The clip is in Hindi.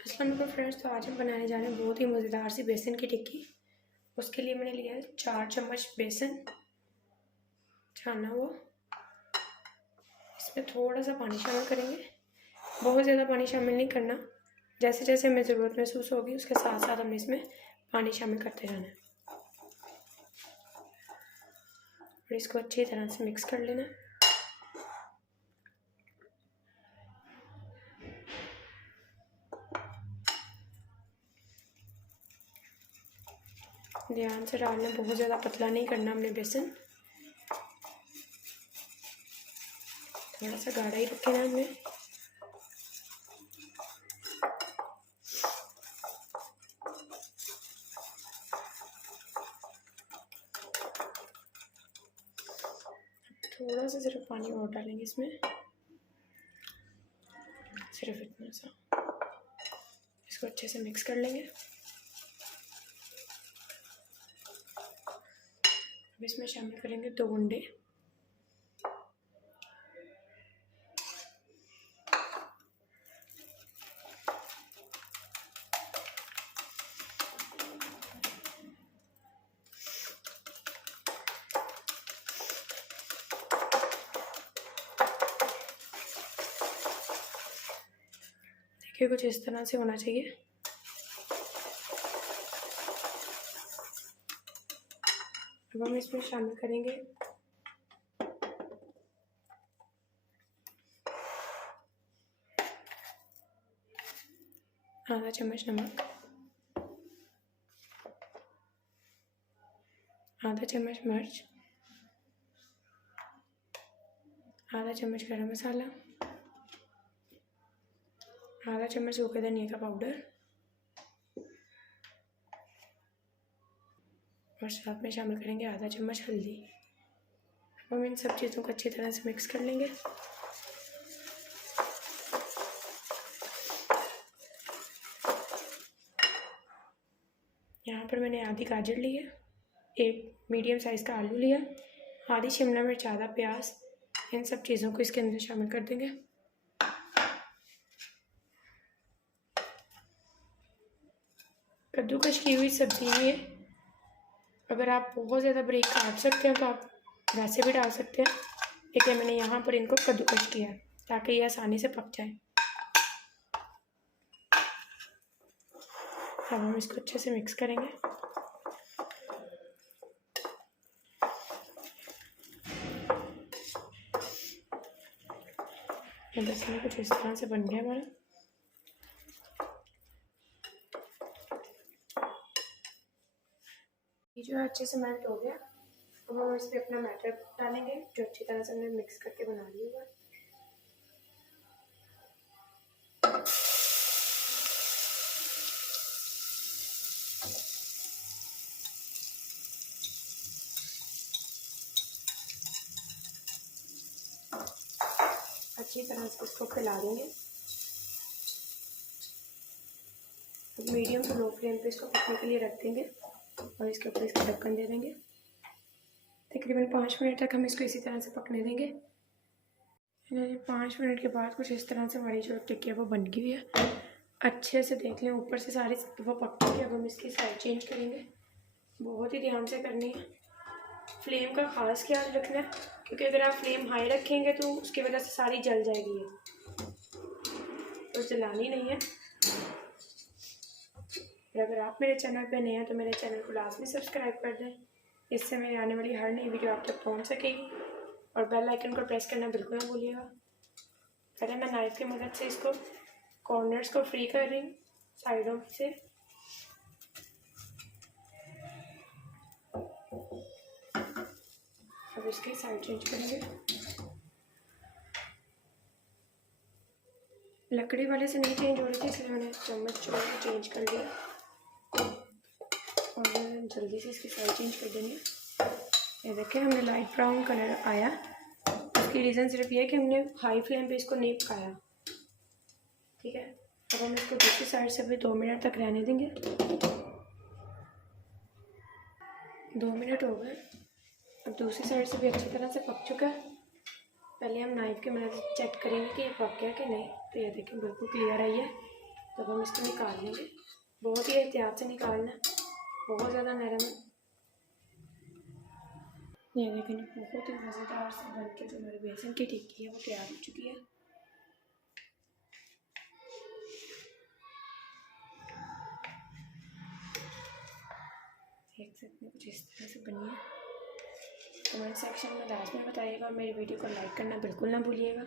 अस्सलाम वालेकुम फ्रेंड्स। तो आज हम बनाने जा रहे हैं बहुत ही मज़ेदार सी बेसन की टिक्की। उसके लिए मैंने लिया है 4 चम्मच बेसन छाना हुआ। इसमें थोड़ा सा पानी शामिल करेंगे, बहुत ज़्यादा पानी शामिल नहीं करना। जैसे जैसे हमें ज़रूरत महसूस होगी उसके साथ साथ हमने इसमें पानी शामिल करते जाना है और इसको अच्छी तरह से मिक्स कर लेना है। ध्यान से डालना, बहुत ज़्यादा पतला नहीं करना हमने बेसन, थोड़ा सा गाढ़ा ही रखना है हमें। थोड़ा सा सिर्फ पानी और डालेंगे इसमें, सिर्फ इतना सा। इसको अच्छे से मिक्स कर लेंगे। अब इसमें शामिल करेंगे 2 अंडे। देखिए कुछ इस तरह से होना चाहिए। अब हम इसमें शामिल करेंगे आधा चम्मच नमक, आधा चम्मच मिर्च, आधा चम्मच गरम मसाला, आधा चम्मच सूखे धनिया का पाउडर और साथ में शामिल करेंगे आधा चम्मच हल्दी। हम इन सब चीज़ों को अच्छी तरह से मिक्स कर लेंगे। यहाँ पर मैंने आधी गाजर ली है, 1 मीडियम साइज़ का आलू लिया, आधी शिमला मिर्च, आधा प्याज। इन सब चीज़ों को इसके अंदर शामिल कर देंगे। कद्दूकश की हुई सब्ज़ी है। अगर आप बहुत ज़्यादा बारीक काट सकते हैं तो आप वैसे भी डाल सकते हैं, लेकिन मैंने यहाँ पर इनको कद्दूकश किया है ताकि ये आसानी से पक जाए। अब हम इसको अच्छे से मिक्स करेंगे। बस में कुछ इस तरह से बन गया हमारा। ये जो है अच्छे से मेल्ट हो गया। अब हम इस पर अपना बैटर डालेंगे जो अच्छी तरह से हमने मिक्स करके बना लिया। अच्छी तरह से इसको फैला देंगे। मीडियम टू लो फ्लेम पे इसको पकने के लिए रख देंगे और इसके ऊपर इसका ढक्कन दे देंगे। तकरीबन 5 मिनट तक हम इसको इसी तरह से पकने देंगे। 5 मिनट के बाद कुछ इस तरह से हमारी जो टिक्की है वो बन गई है। अच्छे से देख लें ऊपर से सारी वो पक गई है। अब हम इसकी साइड चेंज करेंगे। बहुत ही ध्यान से करनी है, फ्लेम का ख़ास ख्याल रखना है, क्योंकि अगर आप फ्लेम हाई रखेंगे तो उसकी वजह से सारी जल जाएगी ये, तो जलानी नहीं है। और अगर आप मेरे चैनल पे नए हैं तो मेरे चैनल को लाजमी सब्सक्राइब कर दें, इससे मेरी आने वाली हर नई वीडियो आप तक पहुंच सकेगी। और बेल आइकन को प्रेस करना बिल्कुल ना भूलिएगा। पहले मैं नाइफ़ की मदद से इसको कॉर्नर्स को फ्री कर रही हूँ साइडों से। अब इसकी साइड चेंज करेंगे। लकड़ी वाले से नहीं चेंज हो रही थी इसलिए मैंने चम्मच जो है चेंज कर लिया और जल्दी से इसकी साइड चेंज कर देंगे। ये देखें हमने लाइट ब्राउन कलर आया। उसकी रीज़न सिर्फ ये है कि हमने हाई फ्लेम पे इसको नहीं पकाया। ठीक है, अब हम इसको दूसरी साइड से भी 2 मिनट तक रहने देंगे। 2 मिनट हो गए। अब दूसरी साइड से भी अच्छी तरह से पक चुका है। पहले हम नाइफ़ की मदद से चेक करेंगे कि ये पक गया कि नहीं। तो ये देखें बिल्कुल क्लियर आई है। तो हम इसको निकाल लेंगे। बहुत ही एहतियात से निकालना, बहुत ज़्यादा नरम। ये देखें, बहुत ही मज़ेदार से बन के जो हमारी बेसन की टिक्की है वो तैयार हो चुकी है। देख सकते हैं कुछ इस तरह से बनी है। कमेंट सेक्शन में लाजमी बताइएगा और मेरी वीडियो को लाइक करना बिल्कुल ना भूलिएगा।